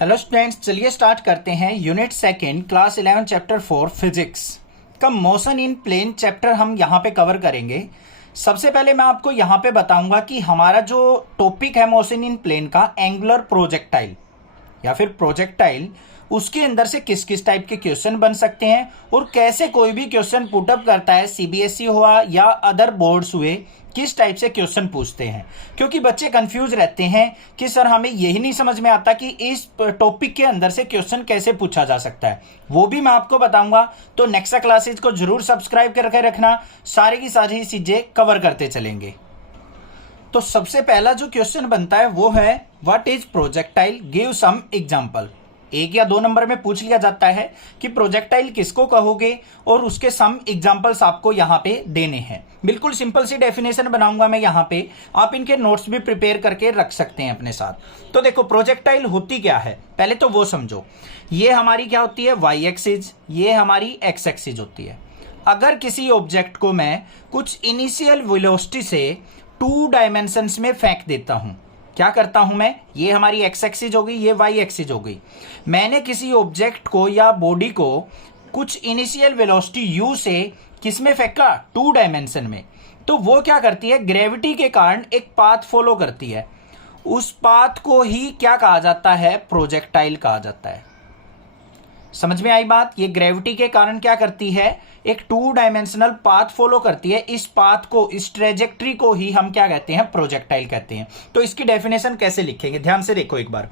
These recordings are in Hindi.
हेलो स्टूडेंट्स, चलिए स्टार्ट करते हैं। Unit second class 11 chapter 4 physics का मोशन इन प्लेन चैप्टर हम यहाँ पे कवर करेंगे। सबसे पहले मैं आपको यहाँ पे बताऊंगा कि हमारा जो टॉपिक है मोशन इन प्लेन का एंगुलर प्रोजेक्टाइल या फिर प्रोजेक्टाइल, उसके अंदर से किस किस टाइप के क्वेश्चन बन सकते हैं और कैसे कोई भी क्वेश्चन पुटअप करता है, सीबीएसई हुआ या अदर बोर्ड्स हुए, किस टाइप से क्वेश्चन पूछते हैं। क्योंकि बच्चे कंफ्यूज रहते हैं कि सर हमें यही नहीं समझ में आता कि इस टॉपिक के अंदर से क्वेश्चन कैसे पूछा जा सकता है, वो भी मैं आपको बताऊंगा। तो नेक्स्ट क्लासेज को जरूर सब्सक्राइब करके रखना, सारी की सारी चीजें कवर करते चलेंगे। तो सबसे पहला जो क्वेश्चन बनता है वो है what is projectile, give some example. 1 या 2 नंबर में पूछ लिया जाता है कि प्रोजेक्टाइल किसको कहोगे और उसके सम एग्जांपल्स आपको यहाँ पे देने हैं। बिल्कुल सिंपल सी डेफिनेशन बनाऊंगा मैं यहाँ पे, आप इनके नोट्स भी प्रिपेयर करके रख सकते हैं अपने साथ। तो देखो प्रोजेक्टाइल होती क्या है, पहले तो वो समझो। ये हमारी क्या होती है, वाई एक्सिस, ये हमारी एक्स एक्सिस होती है। अगर किसी ऑब्जेक्ट को मैं कुछ इनिशियल वेलोसिटी से 2 डायमेंशंस में फेंक देता हूं, क्या करता हूं मैं, ये हमारी एक्स एक्सिस हो गई, ये वाई एक्सिस हो गई। मैंने किसी ऑब्जेक्ट को या बॉडी को कुछ इनिशियल वेलोसिटी u से किसमें फेंका, 2 डायमेंशन में। तो वो क्या करती है, ग्रेविटी के कारण एक पाथ फॉलो करती है। उस पाथ को ही क्या कहा जाता है, प्रोजेक्टाइल कहा जाता है। समझ में आई बात। ये ग्रेविटी के कारण क्या करती है, एक 2 डायमेंशनल पाथ फॉलो करती है। इस पाथ को, इस ट्रेजेक्ट्री को ही हम क्या कहते हैं, प्रोजेक्टाइल कहते हैं। तो इसकी डेफिनेशन कैसे लिखेंगे, ध्यान से देखो एक बार।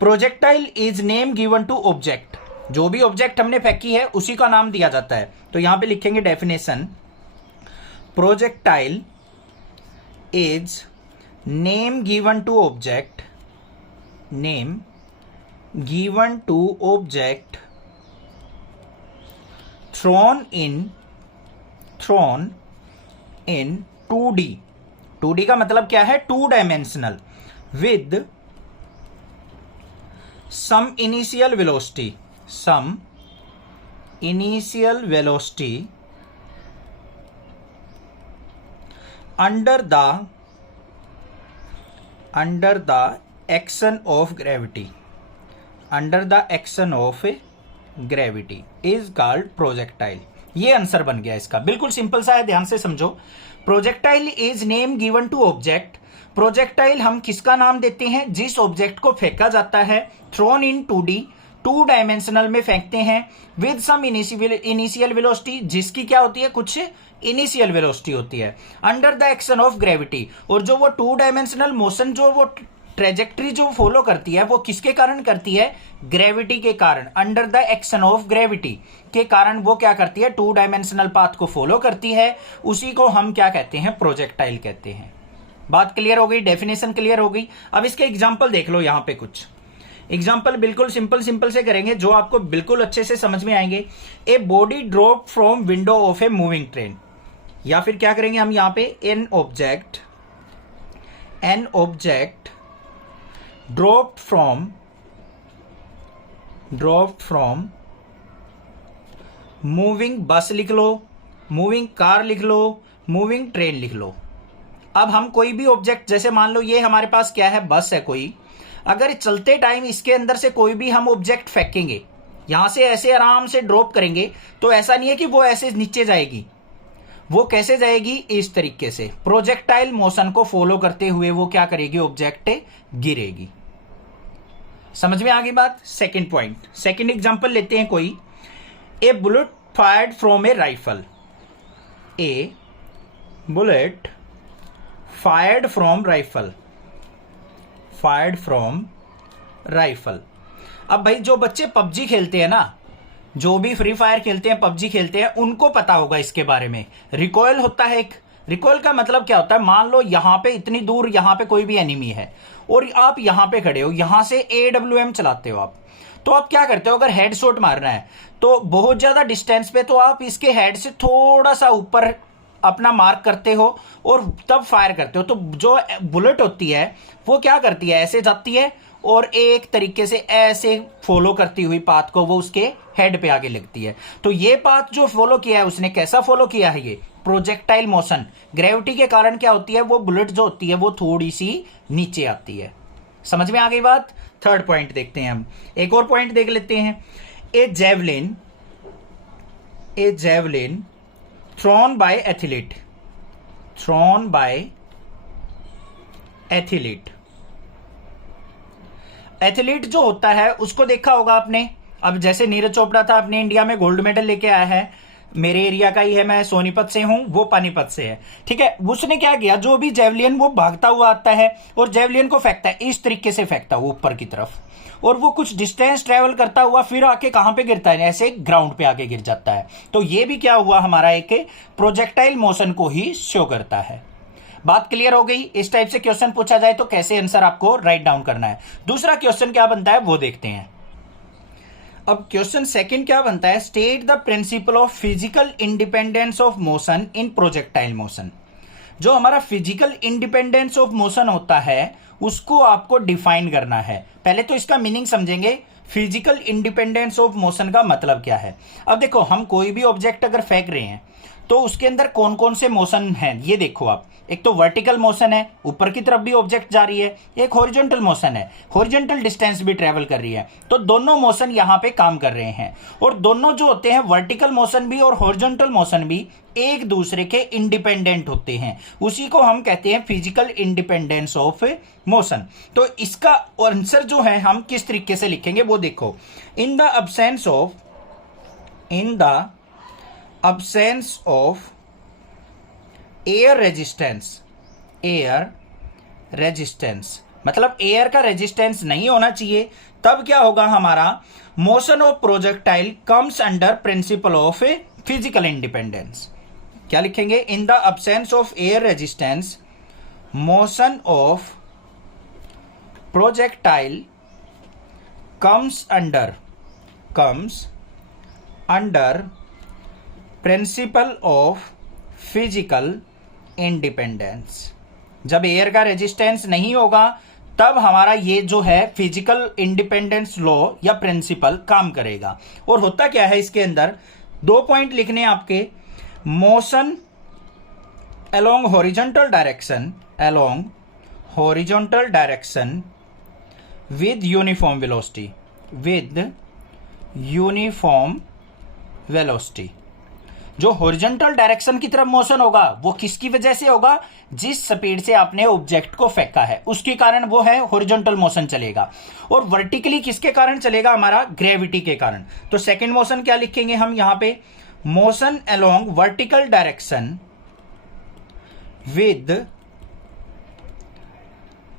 Projectile is name given to object, जो भी ऑब्जेक्ट हमने फेंकी है उसी का नाम दिया जाता है। तो यहां पे लिखेंगे definition, projectile is name given to object, name given to object thrown in 2D। 2D का मतलब क्या है, 2 dimensional, with some initial velocity, some initial velocity under the action of gravity, under the action of gravity is called projectile. ये आंसर बन गया इसका, बिल्कुल सिंपल सा है, ध्यान से समझो। Projectile is name given to object. Projectile हम किसका नाम देते हैं, जिस ऑब्जेक्ट को फेंका जाता है, थ्रोन इन 2D, 2 डायमेंशनल में फेंकते हैं, विद सम इनिशियल वेलोसिटी, जिसकी क्या होती है, कुछ इनिशियल वेलोसिटी होती है, under the action of gravity. और जो वो 2 डायमेंशनल मोशन, जो वो ट्रेजेक्ट्री जो फॉलो करती है, वो किसके कारण करती है, ग्रेविटी के कारण। Under the action of gravity के कारण वो क्या करती है, 2 डायमेंशनल पाथ को फॉलो करती है। उसी को हम क्या कहते हैं, प्रोजेक्टाइल कहते हैं। बात क्लियर हो गई, डेफिनेशन क्लियर हो गई। अब इसके एग्जाम्पल देख लो, यहां पे कुछ एग्जाम्पल बिल्कुल सिंपल से करेंगे जो आपको बिल्कुल अच्छे से समझ में आएंगे। A body drop from window of a moving train, या फिर क्या करेंगे हम यहां पे, an object dropped from moving बस लिख लो, मूविंग कार लिख लो, मूविंग ट्रेन लिख लो। अब हम कोई भी ऑब्जेक्ट, जैसे मान लो ये हमारे पास क्या है, बस है कोई, अगर चलते टाइम इसके अंदर से कोई भी हम ऑब्जेक्ट फेंकेंगे, यहां से ऐसे आराम से ड्रॉप करेंगे, तो ऐसा नहीं है कि वो ऐसे नीचे जाएगी। वो कैसे जाएगी, इस तरीके से प्रोजेक्टाइल मोशन को फॉलो करते हुए वो क्या करेगी, ऑब्जेक्ट गिरेगी। समझ में आ गई बात। सेकंड पॉइंट, सेकंड एग्जांपल लेते हैं कोई। A bullet fired from a rifle, a bullet fired from rifle, fired from rifle. अब भाई जो बच्चे पबजी खेलते हैं ना, जो भी फ्री फायर खेलते हैं, पबजी खेलते हैं, उनको पता होगा इसके बारे में। रिकॉइल होता है एक, रिकॉइल का मतलब क्या होता है, मान लो यहां पे इतनी दूर, यहां पे कोई भी एनिमी है और आप यहां पे खड़े हो, यहां से AWM चलाते हो आप, तो आप क्या करते हो, अगर हेडशॉट मारना है तो बहुत ज्यादा डिस्टेंस पे, तो आप इसके हेड से थोड़ा सा ऊपर अपना मार्क करते हो और तब फायर करते हो। तो जो बुलेट होती है वो क्या करती है, ऐसे जाती है और एक तरीके से ऐसे फॉलो करती हुई पाथ को वो उसके हेड पे आगे लगती है। तो ये पाथ जो फॉलो किया है उसने, कैसा फॉलो किया है, ये प्रोजेक्टाइल मोशन। ग्रेविटी के कारण क्या होती है, वो बुलेट जो होती है वो थोड़ी सी नीचे आती है। समझ में आ गई बात। थर्ड पॉइंट देखते हैं हम। एक और पॉइंट देख लेते हैं। A javelin thrown by athlete. Athlete जो होता है उसको देखा होगा आपने। अब जैसे नीरज चोपड़ा था, अपने इंडिया में गोल्ड मेडल लेके आया है, मेरे एरिया का ही है, मैं सोनीपत से हूं, वो पानीपत से है, ठीक है। उसने क्या किया, जो भी जेवलिन वो भागता हुआ आता है और जेवलिन को फेंकता है, इस तरीके से फेंकता है ऊपर की तरफ, और वो कुछ डिस्टेंस ट्रेवल करता हुआ फिर आके कहां पे गिरता है, ऐसे ग्राउंड पे आके गिर जाता है। तो ये भी क्या हुआ, हमारा एक प्रोजेक्टाइल मोशन को ही शो करता है। बात क्लियर हो गई। इस टाइप से क्वेश्चन पूछा जाए तो कैसे आंसर आपको राइट डाउन करना है। दूसरा क्वेश्चन क्या बनता है वो देखते हैं। अब क्वेश्चन सेकंड क्या बनता है, state the principle of physical independence of motion in projectile motion. जो हमारा फिजिकल इंडिपेंडेंस ऑफ मोशन होता है उसको आपको डिफाइन करना है। पहले तो इसका मीनिंग समझेंगे, फिजिकल इंडिपेंडेंस ऑफ मोशन का मतलब क्या है। अब देखो, हम कोई भी ऑब्जेक्ट अगर फेंक रहे हैं तो उसके अंदर कौन कौन से मोशन हैं, ये देखो आप। एक तो वर्टिकल मोशन है, ऊपर की तरफ भी ऑब्जेक्ट जा रही है, एक हॉरिजॉन्टल मोशन है, हॉरिजॉन्टल डिस्टेंस भी ट्रेवल कर रही है। तो दोनों मोशन यहां पे काम कर रहे हैं, और दोनों जो होते हैं, वर्टिकल मोशन भी और हॉरिजॉन्टल मोशन भी, एक दूसरे के इंडिपेंडेंट होते हैं। उसी को हम कहते हैं फिजिकल इंडिपेंडेंस ऑफ मोशन। तो इसका आंसर जो है हम किस तरीके से लिखेंगे वो देखो। In the absence of air resistance, मतलब एयर का रेजिस्टेंस नहीं होना चाहिए, तब क्या होगा, हमारा motion of projectile comes under principle of physical independence. क्या लिखेंगे, in the absence of air resistance motion of projectile comes under principle of physical independence. जब एयर का रेजिस्टेंस नहीं होगा तब हमारा ये जो है फिजिकल इंडिपेंडेंस लॉ या प्रिंसिपल काम करेगा। और होता क्या है, इसके अंदर 2 पॉइंट लिखने आपके। Motion along horizontal direction with uniform velocity. जो हॉरिजॉन्टल डायरेक्शन की तरफ मोशन होगा वो किसकी वजह से होगा, जिस स्पीड से आपने ऑब्जेक्ट को फेंका है उसके कारण वो है हॉरिजॉन्टल मोशन चलेगा। और वर्टिकली किसके कारण चलेगा, हमारा ग्रेविटी के कारण। तो सेकंड मोशन क्या लिखेंगे हम यहां पे, motion along vertical direction with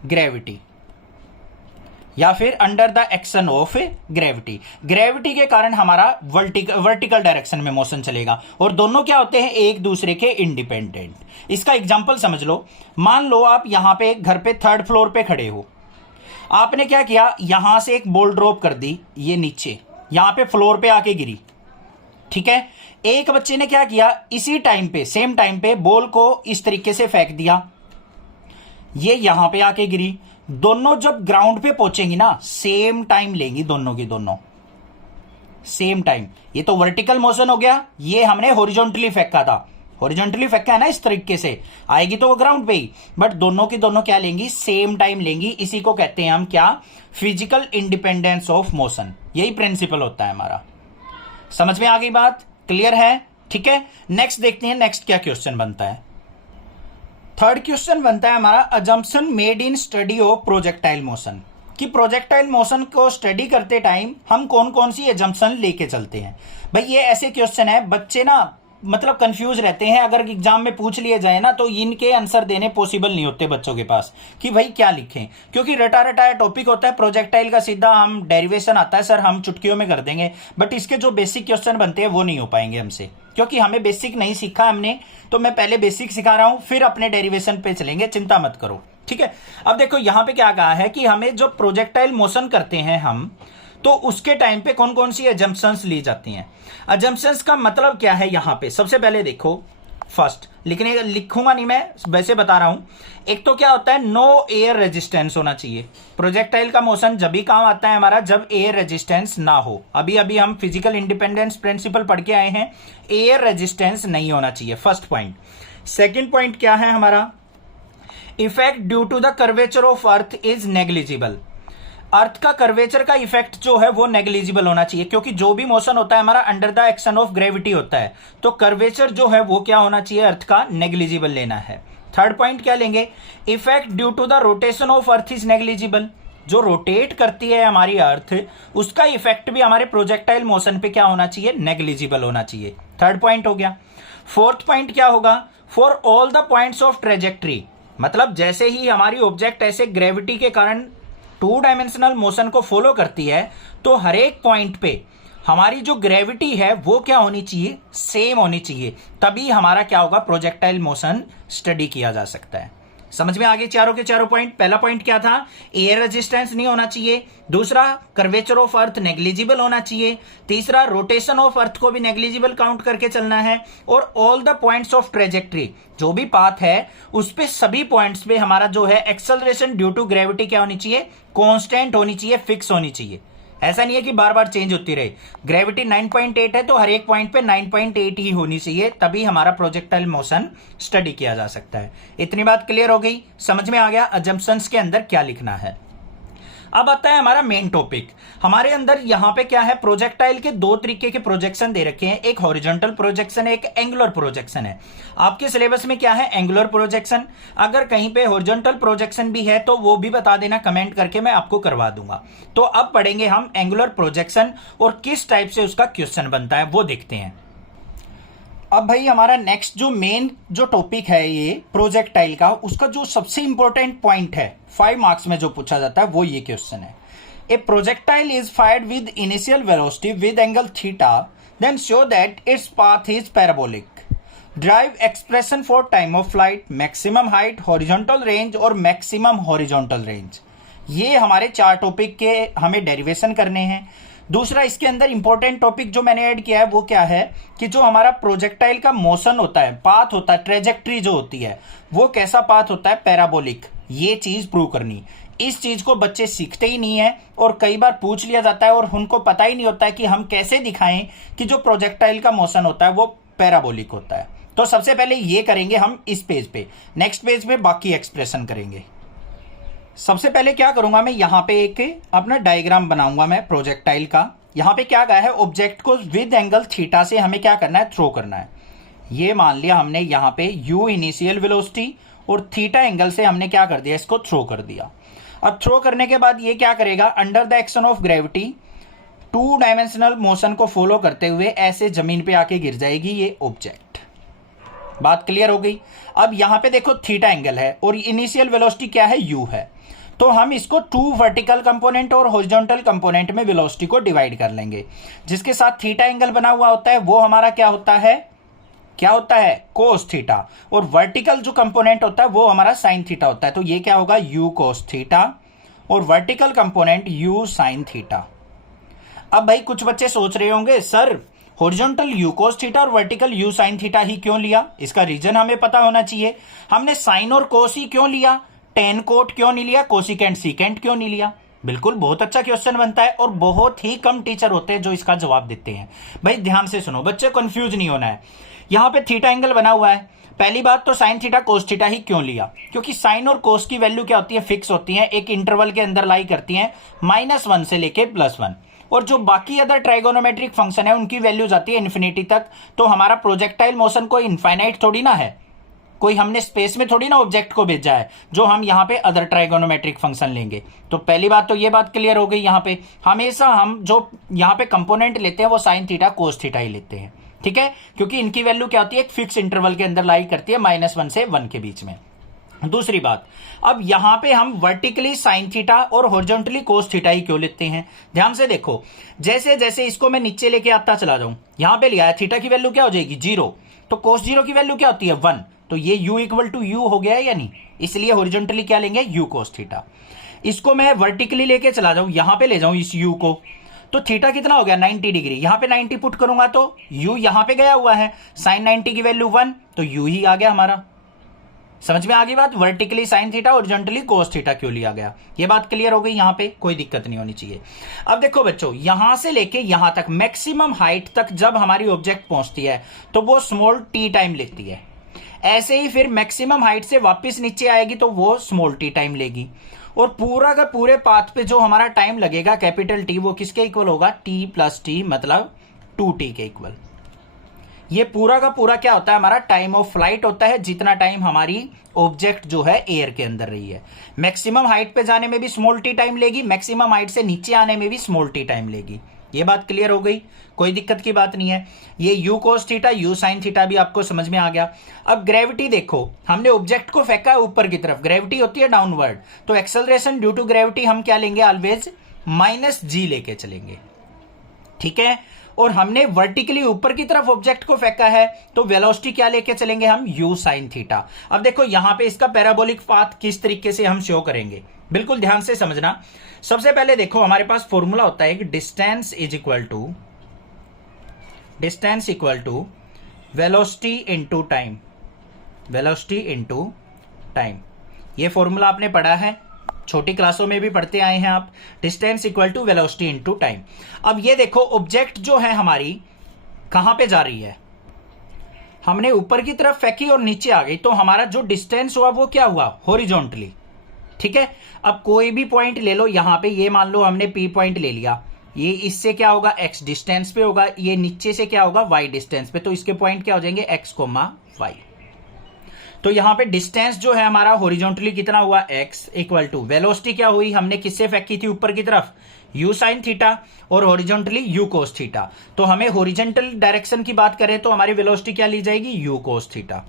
gravity, या फिर under the action of gravity. Gravity के कारण हमारा वर्टिकल डायरेक्शन में मोशन चलेगा, और दोनों क्या होते हैं, एक दूसरे के इंडिपेंडेंट। इसका एग्जांपल समझ लो। मान लो आप यहां पे घर पे 3rd फ्लोर पे खड़े हो, आपने क्या किया, यहां से एक बॉल ड्रॉप कर दी, ये नीचे यहां पे फ्लोर पे आके गिरी, ठीक है। एक बच्चे ने क्या किया, इसी टाइम पे, सेम टाइम पे बॉल को इस तरीके से फेंक दिया, ये यहां पे आके गिरी। दोनों जब ग्राउंड पे पहुंचेंगी ना, सेम टाइम लेंगी, दोनों की दोनों सेम टाइम। ये तो वर्टिकल मोशन हो गया, ये हमने हॉरिजॉन्टली फेंका था, हॉरिजॉन्टली फेंका है ना, इस तरीके से आएगी तो वो ग्राउंड पे ही, बट दोनों की दोनों क्या लेंगी, सेम टाइम लेंगी। इसी को कहते हैं हम क्या, फिजिकल इंडिपेंडेंस ऑफ मोशन। यही प्रिंसिपल होता है हमारा। समझ में आ गई बात, क्लियर है, ठीक है। नेक्स्ट देखते हैं, नेक्स्ट क्या क्वेश्चन बनता है। थर्ड क्वेश्चन बनता है हमारा, assumption made in study of projectile motion. कि प्रोजेक्टाइल मोशन को स्टडी करते टाइम हम कौन कौन सी एजम्पशन लेके चलते हैं। भाई ये ऐसे क्वेश्चन है, बच्चे ना मतलब कंफ्यूज रहते हैं। अगर एग्जाम में पूछ लिए जाए ना तो इनके आंसर देने पॉसिबल नहीं होते बच्चों के पास, कि भाई क्या लिखें, क्योंकि रटा रटाया टॉपिक होता है। प्रोजेक्टाइल का सीधा हम डेरिवेशन आता है, सर हम चुटकियों में कर देंगे, बट इसके जो बेसिक क्वेश्चन बनते हैं वो नहीं हो पाएंगे हमसे, क्योंकि हमें बेसिक नहीं सीखा हमने। तो मैं पहले बेसिक सिखा रहा हूं, फिर अपने डेरिवेशन पे चलेंगे, चिंता मत करो, ठीक है। अब देखो यहां पे क्या कहा है कि हमें जो प्रोजेक्टाइल मोशन करते हैं हम, तो उसके टाइम पे कौन कौन सी एजम्पशंस ली जाती हैं। एजम्पशंस का मतलब क्या है, यहां पे सबसे पहले देखो, फर्स्ट लिखूंगा नहीं मैं, वैसे बता रहा हूं। एक तो क्या होता है, नो एयर रेजिस्टेंस होना चाहिए। प्रोजेक्टाइल का मोशन जब भी काम आता है हमारा जब एयर रेजिस्टेंस ना हो। अभी अभी हम फिजिकल इंडिपेंडेंस प्रिंसिपल पढ़ के आए हैं, एयर रेजिस्टेंस नहीं होना चाहिए, फर्स्ट पॉइंट। सेकेंड पॉइंट क्या है हमारा, effect due to the curvature of earth is negligible. Earth का कर्वेचर का इफेक्ट जो है वो नेग्लिजिबल होना चाहिए, क्योंकि जो भी मोशन होता है हमारा under the action of gravity होता है, तो कर्वेचर जो है वो क्या होना चाहिए, अर्थ का नेग्लिजिबल लेना है। थर्ड पॉइंट क्या लेंगे, effect due to the rotation of earth is negligible. जो रोटेट करती है हमारी अर्थ, उसका इफेक्ट भी हमारे प्रोजेक्टाइल मोशन पे क्या होना चाहिए, नेग्लिजिबल होना चाहिए। थर्ड पॉइंट हो गया। फोर्थ पॉइंट क्या होगा, for all the points of trajectory, मतलब जैसे ही हमारी ऑब्जेक्ट ऐसे ग्रेविटी के कारण टू डायमेंशनल मोशन को फॉलो करती है, तो हर एक पॉइंट पे हमारी जो ग्रेविटी है वो क्या होनी चाहिए, सेम होनी चाहिए, तभी हमारा क्या होगा, प्रोजेक्टाइल मोशन स्टडी किया जा सकता है। समझ में आ गए चारों के चारों पॉइंट। पहला पॉइंट क्या था, एयर रेजिस्टेंस नहीं होना चाहिए। दूसरा, कर्वेचर ऑफ अर्थ नेग्लिजिबल होना चाहिए। तीसरा, रोटेशन ऑफ अर्थ को भी नेग्लिजिबल काउंट करके चलना है। और all the points of trajectory, जो भी पाथ है उस पे सभी पॉइंट्स पे हमारा जो है एक्सेलरेशन ड्यू टू ग्रेविटी क्या होनी चाहिए, कांस्टेंट होनी चाहिए, फिक्स होनी चाहिए। ऐसा नहीं है कि बार बार चेंज होती रहे। ग्रेविटी 9.8 है तो हर एक पॉइंट पे 9.8 ही होनी चाहिए, तभी हमारा प्रोजेक्टाइल मोशन स्टडी किया जा सकता है। इतनी बात क्लियर हो गई, समझ में आ गया अजम्पशंस के अंदर क्या लिखना है। अब आता है हमारा मेन टॉपिक। हमारे अंदर यहां पे क्या है, प्रोजेक्टाइल के दो तरीके के प्रोजेक्शन दे रखे हैं, एक हॉरिजॉन्टल प्रोजेक्शन है, एक एंगुलर प्रोजेक्शन है। आपके सिलेबस में क्या है, एंगुलर प्रोजेक्शन। अगर कहीं पे हॉरिजॉन्टल प्रोजेक्शन भी है तो वो भी बता देना कमेंट करके, मैं आपको करवा दूंगा। तो अब पढ़ेंगे हम एंगुलर प्रोजेक्शन और किस टाइप से उसका क्वेश्चन बनता है वो देखते हैं। अब भाई हमारा नेक्स्ट जो मेन जो टॉपिक है ये प्रोजेक्टाइल का, उसका जो सबसे इंपॉर्टेंट पॉइंट है 5 मार्क्स में जो पूछा जाता है वो ये क्वेश्चन है। A projectile is fired with initial velocity with angle theta, then show that its path is parabolic. Derive expression for time of flight, maximum height, horizontal range और मैक्सिमम हॉरिजॉन्टल रेंज। ये हमारे 4 टॉपिक के हमें डेरिवेशन करने हैं। दूसरा, इसके अंदर इंपॉर्टेंट टॉपिक जो मैंने ऐड किया है वो क्या है कि जो हमारा प्रोजेक्टाइल का मोशन होता है, पाथ होता है, ट्रेजेक्ट्री जो होती है वो कैसा पाथ होता है, पैराबोलिक। ये चीज प्रूव करनी। इस चीज को बच्चे सीखते ही नहीं है और कई बार पूछ लिया जाता है और उनको पता ही नहीं होता है कि हम कैसे दिखाएं कि जो प्रोजेक्टाइल का मोशन होता है वो पैराबोलिक होता है। तो सबसे पहले ये करेंगे हम इस पेज पे, नेक्स्ट पेज पे बाकी एक्सप्रेशन करेंगे। सबसे पहले क्या करूंगा, मैं यहां पे एक अपना डायग्राम बनाऊंगा मैं प्रोजेक्टाइल का। यहां पे क्या कहा है, ऑब्जेक्ट को विद एंगल थीटा से हमें क्या करना है, थ्रो करना है। ये मान लिया हमने यहां पे u इनिशियल वेलोसिटी और थीटा एंगल से हमने क्या कर दिया, इसको थ्रो कर दिया। अब थ्रो करने के बाद ये क्या करेगा, under the action of gravity 2 dimensional motion को फॉलो करते हुए ऐसे जमीन पे आके गिर जाएगी ये ऑब्जेक्ट। बात क्लियर हो गई। अब यहां पे देखो थीटा एंगल है और इनिशियल वेलोसिटी क्या है, u है। तो हम इसको 2 वर्टिकल कंपोनेंट और हॉरिजॉन्टल कंपोनेंट में वेलोसिटी को डिवाइड कर लेंगे। जिसके साथ थीटा एंगल बना हुआ होता है वो हमारा क्या होता है, कोस थीटा। और वर्टिकल जो कंपोनेंट होता है वो हमारा साइन थीटा होता है। तो ये क्या होगा, u कोस थीटा और vertical component u sine theta. अब भाई कुछ बच्चे सोच रहे होंगे, sir horizontal u cos theta और वर्टिकल u साइन थीटा ही क्यों लिया, इसका रीजन हमें पता होना चाहिए। हमने साइन और कोस ही क्यों लिया, टेन कोट क्यों नहीं लिया, कोसिकेंट सीकेंट क्यों नहीं लिया। बिल्कुल बहुत अच्छा क्वेश्चन बनता है और बहुत ही कम टीचर होते हैं जो इसका जवाब देते हैं। भाई ध्यान से सुनो, बच्चे कंफ्यूज नहीं होना है। यहां पे थीटा एंगल बना हुआ है, पहली बात तो साइन थीटा कोस थीटा ही क्यों लिया, क्योंकि साइन और कोस की वैल्यू क्या होती है, फिक्स होती है, एक इंटरवल के अंदर लाई करती है -1 से लेके +1। और जो बाकी अदर ट्राइगोनोमेट्रिक फंक्शन है उनकी वैल्यू जाती है इन्फिनिटी तक। तो हमारा प्रोजेक्टाइल मोशन कोई इनफाइनाइट थोड़ी ना है, कोई हमने स्पेस में थोड़ी ना ऑब्जेक्ट को भेजा है जो हम यहाँ पे अदर ट्राइगोनोमेट्रिक फंक्शन लेंगे। तो पहली बात तो ये बात क्लियर हो गई। यहाँ पे हमेशा हम जो यहाँ पे कंपोनेंट लेते हैं वो साइन थीटा कोस थीटा ही लेते हैं, ठीक है, क्योंकि इनकी वैल्यू क्या होती है, एक फिक्स इंटरवल के अंदर लाई करती है -1 से 1 के बीच में। दूसरी बात, अब यहां पे हम वर्टिकली साइन थीटा और हॉरिजॉन्टली कोस थीटा ही क्यों लेते हैं, ध्यान से देखो। जैसे जैसे इसको मैं नीचे लेके आता चला जाऊं, यहां पे लिया है थीटा की वैल्यू क्या हो जाएगी 0, तो कोस 0 की वैल्यू क्या होती है 1, तो ये u इक्वल टू u हो गया है या नहीं, इसलिए हॉरिजॉन्टली क्या लेंगे u कोस थीटा। इसको मैं वर्टिकली लेके चला जाऊं, यहां पे ले जाऊं इस u को, तो थीटा कितना हो गया 90 डिग्री, यहां पे 90 पुट करूंगा तो u यहां पे गया हुआ है, साइन 90 की वैल्यू 1, तो u ही आ गया हमारा। समझ में आ गई बात, vertically sine theta horizontally cos theta क्यों लिया गया, ये बात क्लियर हो गई। यहां पे कोई दिक्कत नहीं होनी चाहिए। अब देखो बच्चों, यहां से लेके यहां तक मैक्सिमम हाइट तक जब हमारी ऑब्जेक्ट पहुंचती है तो वो स्मॉल t टाइम लेती है। ऐसे ही फिर मैक्सिमम हाइट से वापस नीचे आएगी तो वो स्मॉल t टाइम लेगी। और पूरा का पूरे पाथ पे जो हमारा टाइम लगेगा कैपिटल टी, वो किसके इक्वल होगा, टी प्लस टी, मतलब 2t के इक्वल। ये पूरा का पूरा क्या होता है, हमारा टाइम ऑफ फ्लाइट होता है, जितना टाइम हमारी ऑब्जेक्ट जो है एयर के अंदर रही है। मैक्सिमम हाइट पे जाने में भी स्मॉल टी टाइम लेगी, मैक्सिमम हाइट से नीचे आने में भी स्मॉल टी टाइम लेगी। ये बात क्लियर हो गई, कोई दिक्कत की बात नहीं है। ये you cos theta, you sine theta भी आपको समझ में आ गया। अब ग्रेविटी देखो, हमने ऑब्जेक्ट को फेंका है ऊपर की तरफ, ग्रेविटी होती है डाउनवर्ड, तो एक्सेलरेशन ड्यू टू ग्रेविटी हम क्या लेंगे, ऑलवेज -g लेके चलेंगे, ठीक है। और हमने वर्टिकली ऊपर की तरफ ऑब्जेक्ट को फेंका है, तो वेलोसिटी क्या लेके चलेंगे हम, u sin थीटा। अब देखो यहां पे इसका पैराबोलिक पाथ किस तरीके से हम शो करेंगे, बिल्कुल ध्यान से समझना। सबसे पहले देखो हमारे पास फॉर्मूला होता है कि distance equal to velocity into time, velocity into time. ये फॉर्मूला आपने पढ़ा है, छोटी क्लासों में भी पढ़ते आए हैं आप, distance equal to velocity into time. अब ये देखो ऑब्जेक्ट जो है हमारी कहां पे जा रही है, हमने ऊपर की तरफ फेंकी और नीचे आ गई, तो हमारा जो डिस्टेंस हुआ वो क्या हुआ, हॉरिजॉन्टली, ठीक है। अब कोई भी पॉइंट ले लो, यहां पे ये मान लो हमने P पॉइंट ले लिया, ये इससे क्या होगा, x डिस्टेंस पे होगा, ये नीचे से क्या होगा, y डिस्टेंस पे, तो इसके पॉइंट क्या हो जाएंगे, x, y। तो यहां पे डिस्टेंस जो है हमारा हॉरिजॉन्टली कितना हुआ, x इक्वल टू वेलोसिटी क्या हुई, हमने किससे फेंकी थी ऊपर की तरफ, u sin थीटा, और हॉरिजॉन्टली u cos थीटा। तो हमें हॉरिजॉन्टल डायरेक्शन की बात करें तो हमारी वेलोसिटी क्या ली जाएगी, u cos थीटा।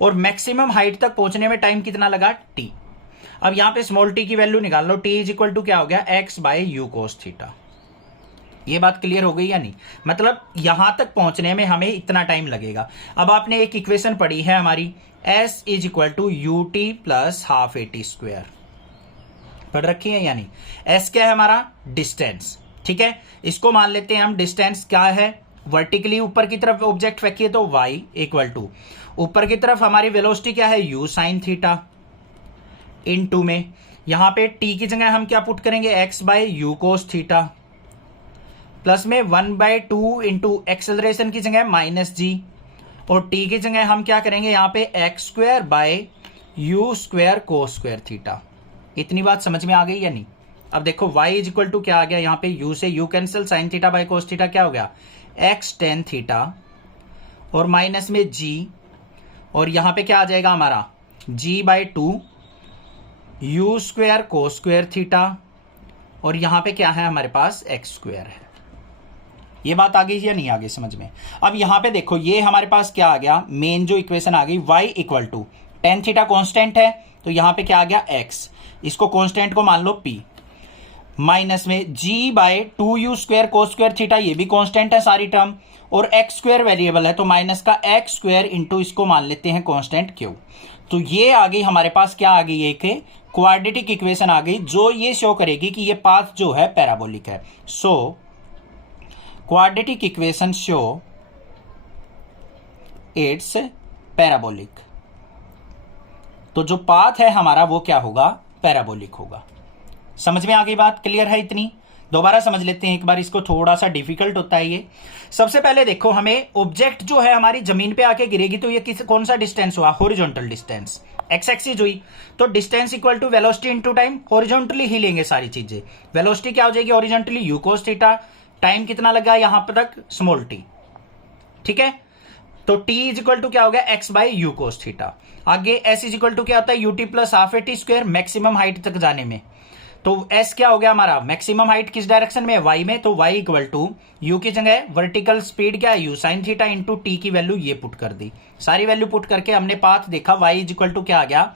और मैक्सिमम हाइट तक पहुंचने में टाइम कितना लगा, t। अब यहां पे स्मॉल t की वैल्यू निकाल लो, t इज इक्वल टू क्या हो गया, x by u cos theta. ये बात क्लियर हो गई या नहीं, मतलब यहां तक पहुंचने में हमें इतना टाइम लगेगा। अब आपने एक इक्वेशन पढ़ी है हमारी, s is equal to u t plus half AT square, पढ़ रखी है या नहीं। s क्या है हमारा, डिस्टेंस, ठीक है। इसको मान लेते हैं हम, डिस्टेंस क्या है, वर्टिकली ऊपर की तरफ ऑब्जेक्ट फेंकिए तो y इक्वल टू, ऊपर की तरफ हमारी वेलोसिटी क्या है, u sin थीटा, इनटू में यहां पे t की जगह हम क्या पुट करेंगे, x by u cos theta, plus में 1/2 इंटू एक्सेलरेशन की जगह -g, और t की जगह हम क्या करेंगे यहाँ पे x square by u square cos square theta. इतनी बात समझ में आ गई या नहीं। अब देखो y इज इक्वल टू क्या आ गया, यहाँ पे u से u cancel, sin theta by cos theta क्या हो गया, x tan थीटा, और माइनस में g, और यहाँ पे क्या आ जाएगा हमारा g/2 u square cos square theta, और यहाँ पे क्या है हमारे पास x स्क्वायर है। ये बात आ गई या नहीं आ गई समझ में। अब यहां पे देखो ये हमारे पास क्या आ गया, मेन जो इक्वेशन आ गई, y equal to tan theta constant है, तो यहां पे क्या आ गया, x, इसको कांस्टेंट को मान लो p, माइनस में g/2u square cos square theta, ये भी कांस्टेंट है सारी टर्म, और x स्क्वायर वेरिएबल है, तो माइनस का x स्क्वायर इंटू इसको मान लेते हैं कांस्टेंट q। तो ये आ गई हमारे पास, क्या आ गई, एक क्वाड्रेटिक इक्वेशन आ गई, जो ये शो करेगी कि ये पाथ जो है पैराबोलिक है। सो quadratic equation show it's parabolic। तो जो पाथ है हमारा वो क्या होगा, पैराबोलिक होगा। समझ में आ गई बात, क्लियर है इतनी। दोबारा समझ लेते हैं एक बार इसको, थोड़ा सा डिफिकल्ट होता है ये। सबसे पहले देखो, हमें ऑब्जेक्ट जो है हमारी जमीन पे आके गिरेगी, तो ये कौन सा डिस्टेंस हुआ, हॉरिजॉन्टल डिस्टेंस, एक्स एक्सिस हुई, तो distance equal to velocity into time, horizontally ही लेंगे सारी चीजें। वेलोसिटी क्या हो जाएगी, horizontally u cos theta, time कितना लगा यहां पर तक, स्मॉल t, ठीक है। तो t इज इक्वल टू क्या हो गया, x by u cos theta. आगे s इज इक्वल टू क्या होता है, ut plus half AT square, maximum height तक जाने में। तो s क्या हो गया हमारा, मैक्सिमम हाइट किस डायरेक्शन में, y में, तो y इक्वल टू u की जगह वर्टिकल स्पीड क्या है, u sin theta into t की वैल्यू ये पुट कर दी। सारी वैल्यू पुट करके हमने पाथ देखा, y इज इक्वल टू क्या आ गया,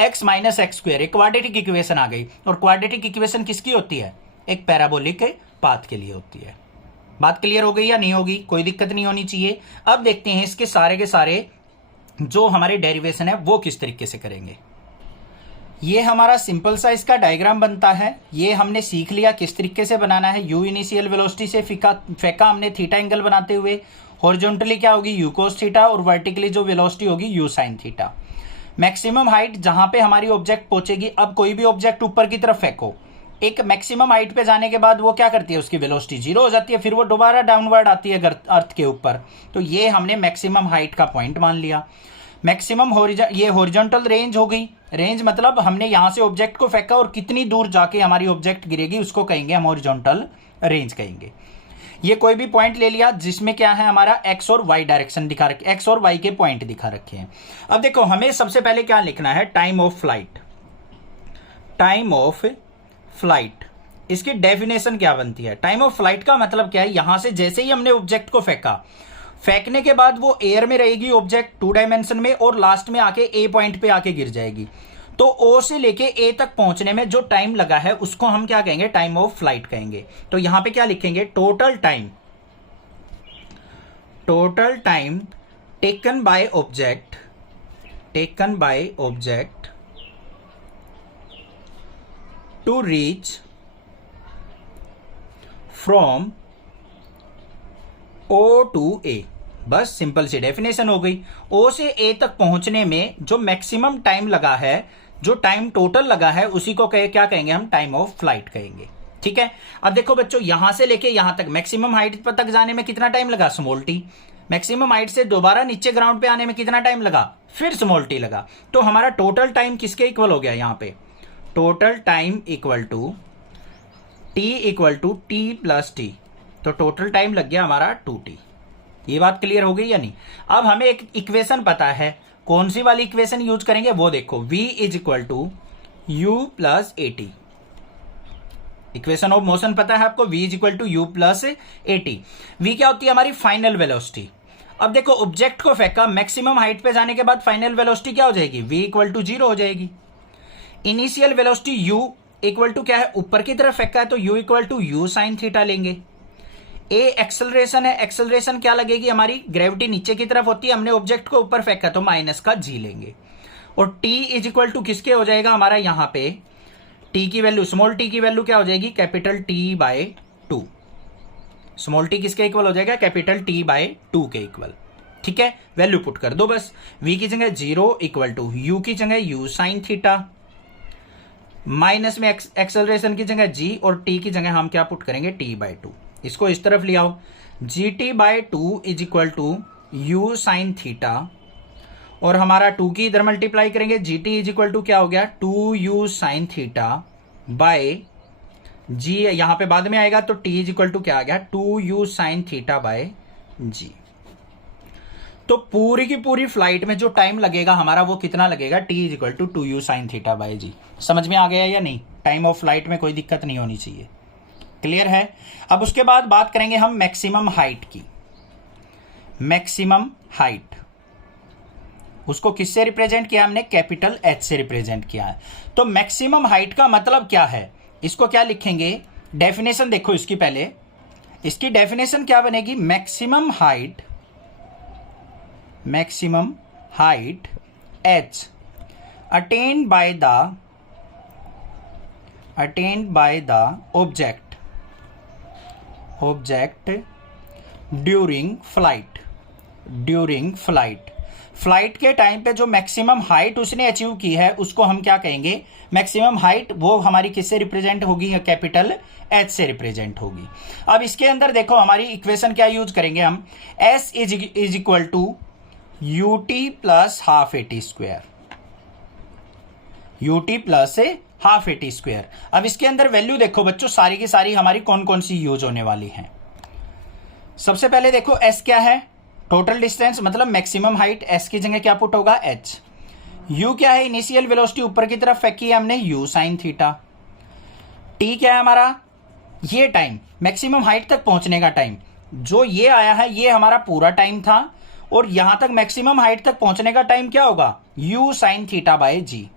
x माइनस एक्स स्क्वायर। एक क्वाड्रेटिक इक्वेशन आ गई, और क्वाड्रेटिक इक्वेशन किसकी होती है, एक पैराबोलिक पाथ के लिए होती है। बात क्लियर हो गई या नहीं होगी, कोई दिक्कत नहीं होनी चाहिए। अब देखते हैं इसके सारे के सारे जो हमारे डेरिवेशन है वो किस तरीके से करेंगे। ये हमारा सिंपल सा इसका डायग्राम बनता है, ये हमने सीख लिया किस तरीके से बनाना है। u इनिशियल वेलोसिटी से फेंका हमने थीटा एंगल बनाते हुए, हॉरिजॉन्टली क्या होगी, u cos थीटा, और वर्टिकली जो वेलोसिटी होगी u sin theta. Maximum height जहां पे हमारी ऑब्जेक्ट पहुंचेगी, अब कोई भी ऑब्जेक्ट ऊपर की तरफ फेंको, एक मैक्सिमम हाइट पे जाने के बाद वो क्या करती है, उसकी वेलोसिटी 0 हो जाती है, फिर वो दोबारा डाउनवर्ड आती है अर्थ के ऊपर। तो ये हमने मैक्सिमम हाइट का पॉइंट मान लिया। मैक्सिमम ये हॉरिजॉन्टल रेंज हो गई। रेंज मतलब हमने यहां से ऑब्जेक्ट को फेंका और कितनी दूर जाके हमारी ऑब्जेक्ट गिरेगी उसको कहेंगे हम हॉरिजॉन्टल रेंज कहेंगे। ये कोई भी पॉइंट ले लिया जिसमें क्या है हमारा एक्स और वाई डायरेक्शन दिखा रखे, एक्स और वाई के पॉइंट दिखा रखे हैं। अब देखो हमें सबसे पहले क्या लिखना है, time of flight. Time of flight, इसकी डेफिनेशन क्या बनती है? टाइम ऑफ फ्लाइट का मतलब क्या है, यहां से जैसे ही हमने ऑब्जेक्ट को फेंका, फेंकने के बाद वो एयर में रहेगी ऑब्जेक्ट 2 डायमेंशन में और लास्ट में आके ए पॉइंट पे आके गिर जाएगी। तो ओ से लेके ए तक पहुंचने में जो टाइम लगा है उसको हम क्या कहेंगे, टाइम ऑफ फ्लाइट कहेंगे। तो यहां पे क्या लिखेंगे, total time taken by object to reach from O to A. बस सिंपल सी डेफिनेशन हो गई। ओ से ए तक पहुंचने में जो मैक्सिमम टाइम लगा है, जो टाइम टोटल लगा है, उसी को क्या कहेंगे हम, टाइम ऑफ फ्लाइट कहेंगे। ठीक है। अब देखो बच्चों, यहां से लेके यहां तक मैक्सिमम हाइट पर तक जाने में कितना टाइम लगा, स्मॉल टी। मैक्सिमम हाइट से दोबारा नीचे ग्राउंड पे आने में कितना टाइम लगा, फिर स्मॉल टी लगा। तो हमारा टोटल टाइम किसके इक्वल हो गया, यहां पे total time equal to t plus t. तो टोटल टाइम लग गया हमारा 2t। ये बात क्लियर हो गई या नहीं? अब हमें एक इक्वेशन पता है, कौन सी वाली इक्वेशन यूज करेंगे वो देखो, v is equal to u plus a t. Equation of motion पता है आपको, v is equal to u plus a t. v क्या होती है, हमारी फाइनल वेलोसिटी। अब देखो ऑब्जेक्ट को फेंका, मैक्सिमम हाइट पे जाने के बाद फाइनल वेलोसिटी क्या हो जाएगी, v इक्वल टू 0 हो जाएगी। Initial velocity u equal to क्या है, ऊपर की तरफ फेंका है तो u equal to u sine theta लेंगे। ए एक्सेलरेशन है, एक्सेलरेशन क्या लगेगी हमारी, ग्रेविटी नीचे की तरफ होती है, हमने ऑब्जेक्ट को ऊपर फेंका तो माइनस का जी लेंगे। और टी इज इक्वल टू किसके हो जाएगा हमारा, यहां पे टी की वैल्यू, स्मॉल टी की वैल्यू क्या हो जाएगी, capital T by 2। Small t किसके इक्वल हो जाएगा, कैपिटल टी बाय 2 के इक्वल। ठीक है, वैल्यू पुट कर दो बस। v की जगह 0 इक्वल टू u की जगह यू साइन थीटा, माइनस में एक्सेलरेशन की जगह g और t की जगह हम क्या पुट करेंगे, t बाय 2। इसको इस तरफ ले आओ, gt by 2 is equal to u sine theta, और हमारा 2 की इधर मल्टीप्लाई करेंगे, gt इज इक्वल टू क्या हो गया, 2u sine theta by g, यहां पे बाद में आएगा तो t इज इक्वल टू क्या आ गया, 2u sine theta by g। तो पूरी की पूरी फ्लाइट में जो टाइम लगेगा हमारा वो कितना लगेगा, t is equal to 2u sine theta by g। समझ में आ गया या नहीं? टाइम ऑफ फ्लाइट में कोई दिक्कत नहीं होनी चाहिए, क्लियर है। अब उसके बाद बात करेंगे हम मैक्सिमम हाइट की। मैक्सिमम हाइट, उसको किससे रिप्रेजेंट किया हमने, कैपिटल H से रिप्रेजेंट किया है। तो मैक्सिमम हाइट का मतलब क्या है, इसको क्या लिखेंगे, डेफिनेशन देखो इसकी, पहले इसकी डेफिनेशन क्या बनेगी, maximum height H attend by the object during flight. Flight के टाइम पे जो मैक्सिमम हाइट उसने अचीव की है उसको हम क्या कहेंगे, मैक्सिमम हाइट। वो हमारी किससे रिप्रेजेंट होगी, कैपिटल H से रिप्रेजेंट होगी। अब इसके अंदर देखो हमारी इक्वेशन क्या यूज करेंगे हम, S is equal to u t plus half a t square, u t plus half a t square. अब इसके अंदर वैल्यू देखो बच्चों, सारी की सारी हमारी कौन कौन सी यूज होने वाली हैं। सबसे पहले देखो S क्या है, टोटल डिस्टेंस मतलब मैक्सिमम हाइट, S की जगह क्या पुट होगा, H। U क्या है, इनिशियल वेलोसिटी ऊपर की तरफ फेंकी है हमने, U साइन थीटा। T क्या है हमारा, ये टाइम मैक्सिमम हाइट तक पहुंचने का टाइम, जो ये आया है ये हमारा पूरा टाइम था, और यहां तक मैक्सिमम हाइट तक पहुंचने का टाइम क्या होगा, U sine theta by G।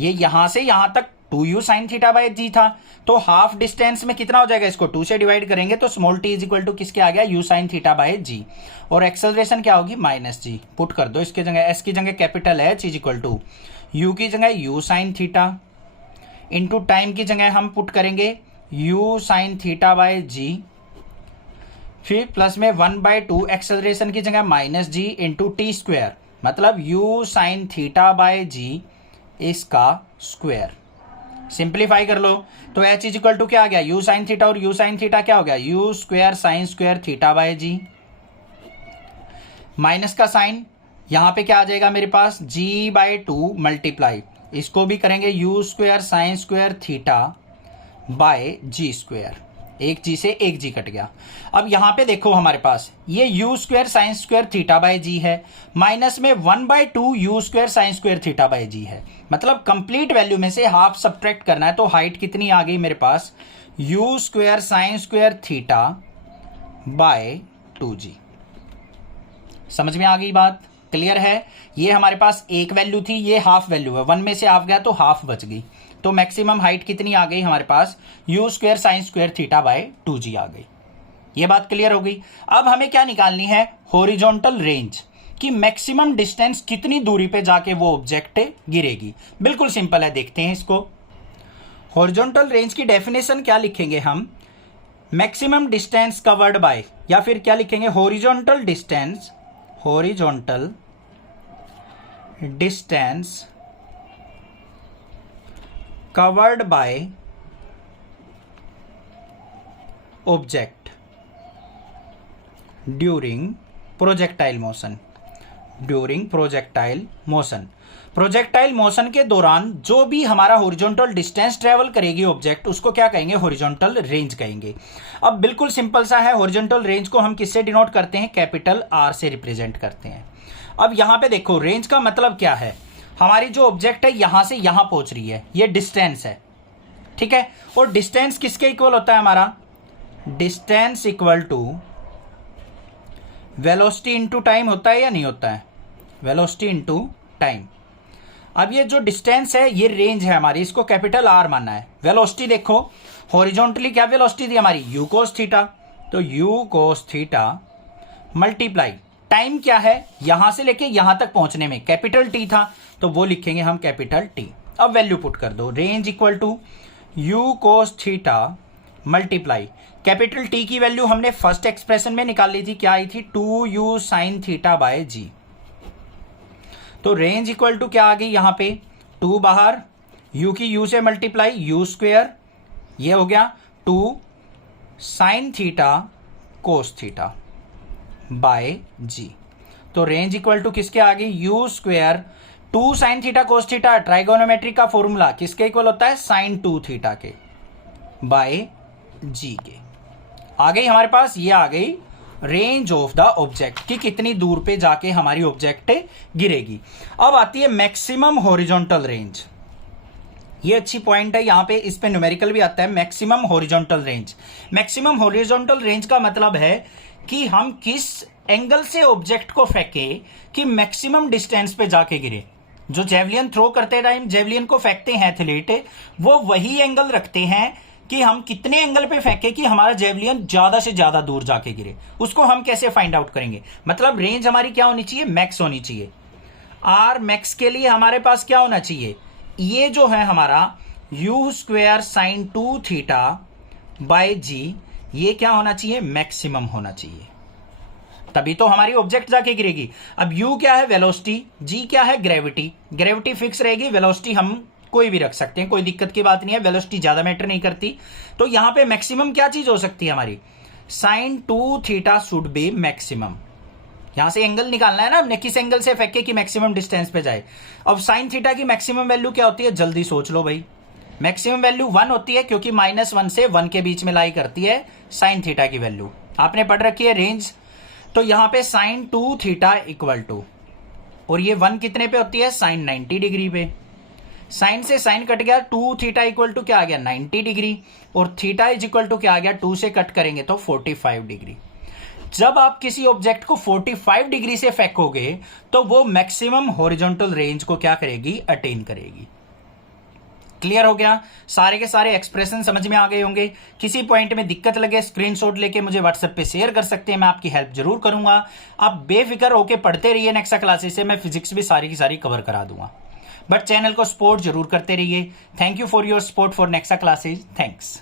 ये यहां से यहां तक 2u साइन थीटा बाय जी था, तो हाफ डिस्टेंस में कितना हो जाएगा, इसको 2 से डिवाइड करेंगे तो small t is equal to किसके आ गया, u sine theta by g, और एक्सेलरेशन क्या होगी, माइनस जी। पुट कर दो इसके जगह, s की जगह capital H is equal to u की जगह u sine theta, into time की जगह हम पुट करेंगे u sine theta by g, फिर प्लस में 1/2 एक्सेलरेशन की जगह minus g into t square, मतलब u sine theta by g इसका स्क्वायर। सिंप्लीफाई कर लो तो h इज इक्वल टू क्या आ गया, u साइन थीटा, और u साइन थीटा क्या हो गया, u square sine square theta by g. Minus का साइन, यहां पे क्या आ जाएगा मेरे पास, g/2 मल्टीप्लाई, इसको भी करेंगे u square sine square theta by ji square, एक जी से एक जी कट गया। अब यहां पे देखो हमारे पास ये u square sine square theta by g है, माइनस में 1/2 u square sine square theta by g है, मतलब कंप्लीट वैल्यू में से हाफ सब्ट्रैक्ट करना है। तो हाइट कितनी आ गई मेरे पास, u square sine square theta bye 2g। समझ में आ गई बात, क्लियर है। ये हमारे पास एक वैल्यू थी, ये हाफ वैल्यू है, 1 में से हाफ गया तो हाफ बच गई। तो मैक्सिमम हाइट कितनी आ गई हमारे पास, u square sine square theta bye 2g आ गई। ये बात क्लियर हो गई। अब हमें क्या निकालनी है, हॉरिजॉन्टल रेंज कि मैक्सिमम डिस्टेंस कितनी दूरी पे जाके वो ऑब्जेक्ट गिरेगी। बिल्कुल सिंपल है, देखते हैं इसको। हॉरिजॉन्टल रेंज की डेफिनेशन क्या लिखेंगे हम, मैक्सिमम डिस्टेंस कवर्ड बाय, या फिर क्या लिखेंगे, horizontal distance covered by object during projectile motion। Projectile motion के दौरान जो भी हमारा हॉरिजॉन्टल डिस्टेंस ट्रेवल करेगी ऑब्जेक्ट, उसको क्या कहेंगे, हॉरिजॉन्टल रेंज कहेंगे। अब बिल्कुल सिंपल सा है, हॉरिजॉन्टल रेंज को हम किससे डिनोट करते हैं, कैपिटल R से रिप्रेजेंट करते हैं। अब यहां पे देखो रेंज का मतलब क्या है, हमारी जो ऑब्जेक्ट है यहां से यहां पहुंच रही है, ये डिस्टेंस है, ठीक है। और डिस्टेंस किसके इक्वल होता है हमारा, distance equal to velocity into time होता है या नहीं होता है, वेलोसिटी इनटू टाइम। अब ये जो डिस्टेंस है ये रेंज है हमारी, इसको कैपिटल R मानना है। वेलोसिटी देखो, हॉरिजॉन्टली क्या वेलोसिटी थी हमारी, u cos थीटा, तो u cos theta multiply time क्या है, यहां से लेके यहां तक पहुंचने में कैपिटल T था, तो वो लिखेंगे हम कैपिटल T। अब वैल्यू पुट कर दो, range equal to u cos theta multiply capital T की वैल्यू हमने फर्स्ट एक्सप्रेशन में निकाल ली थी, क्या आई थी, 2u sine theta by g. तो रेंज इक्वल टू क्या आ गई यहां पे, 2 बाहर, u की u से मल्टीप्लाई u स्क्वेयर, ये हो गया 2 sine theta cos theta by g. तो रेंज इक्वल टू किसके आ गई, u square 2 sine theta cos theta, trigonometry का फॉर्मूला किसके इक्वल होता है, साइन 2 थीटा के बाय जी के। आ गई हमारे पास, ये आ गई रेंज ऑफ द ऑब्जेक्ट कि कितनी दूर पे जाके हमारी ऑब्जेक्ट गिरेगी। अब आती है मैक्सिमम हॉरिजॉन्टल रेंज, ये अच्छी पॉइंट है, यहां पे इस पे न्यूमेरिकल भी आता है, maximum horizontal range. Maximum horizontal range का मतलब है कि हम किस एंगल से ऑब्जेक्ट को फेंके कि मैक्सिमम डिस्टेंस पे जाके गिरे। जो जेवलियन थ्रो करते टाइम जेवलियन को फेंकते हैं एथलीट, वो वही एंगल रखते हैं कि हम कितने एंगल पे फेंके कि हमारा जेवलियन ज्यादा से ज्यादा दूर जाके गिरे। उसको हम कैसे फाइंड आउट करेंगे, मतलब रेंज हमारी क्या होनी चाहिए, मैक्स होनी चाहिए। आर मैक्स के लिए हमारे पास क्या होना चाहिए, ये जो है हमारा u square sine 2 theta by g, ये क्या होना चाहिए, मैक्सिमम होना चाहिए, तभी तो हमारी ऑब्जेक्ट जाके गिरेगी। अब u क्या है, वेलोसिटी, g क्या है, ग्रेविटी। ग्रेविटी फिक्स रहेगी, वेलोसिटी हम कोई भी रख सकते हैं, कोई दिक्कत की बात नहीं है, वेलोसिटी ज्यादा मैटर नहीं करती। तो यहां पे मैक्सिमम क्या चीज हो सकती है हमारी, sine 2 theta should be maximum. यहां से एंगल निकालना है ना हमने, किस एंगल से फेंके कि मैक्सिमम डिस्टेंस पे जाए। अब साइन थीटा की मैक्सिमम वैल्यू क्या होती है, जल्दी सोच लो भाई, मैक्सिमम वैल्यू 1 होती है, क्योंकि -1 से 1 के बीच में लाई करती है साइन थीटा की वैल्यू, आपने पढ़ रखी है रेंज। तो यहां पे साइन 2 थीटा इक्वल टू, और ये 1 कितने पे होती है, साइन 90 डिग्री पे। साइन से साइन कट गया, 2 थीटा इक्वल टू क्या आ गया, 90 डिग्री, और थीटा इज इक्वल टू क्या आ गया, 2 से कट करेंगे तो 45 डिग्री। जब आप किसी ऑब्जेक्ट को 45 डिग्री से फेंकोगे तो वो मैक्सिमम हॉरिजॉन्टल रेंज को क्या करेगी, अटेन करेगी। क्लियर हो गया, सारे के सारे एक्सप्रेशन समझ में आ गए होंगे। किसी पॉइंट में दिक्कत लगे स्क्रीनशॉट लेके मुझे व्हाट्सएप पे शेयर कर सकते हैं, मैं आपकी हेल्प जरूर करूंगा। आप बेफिक्र होके पढ़ते रहिए, नेक्स्ट क्लासेस से मैं फिजिक्स भी सारी की सारी कवर करा दूंगा, बट चैनल को सपोर्ट जरूर करते रहिए। Thank you for your support for next classes, thanks.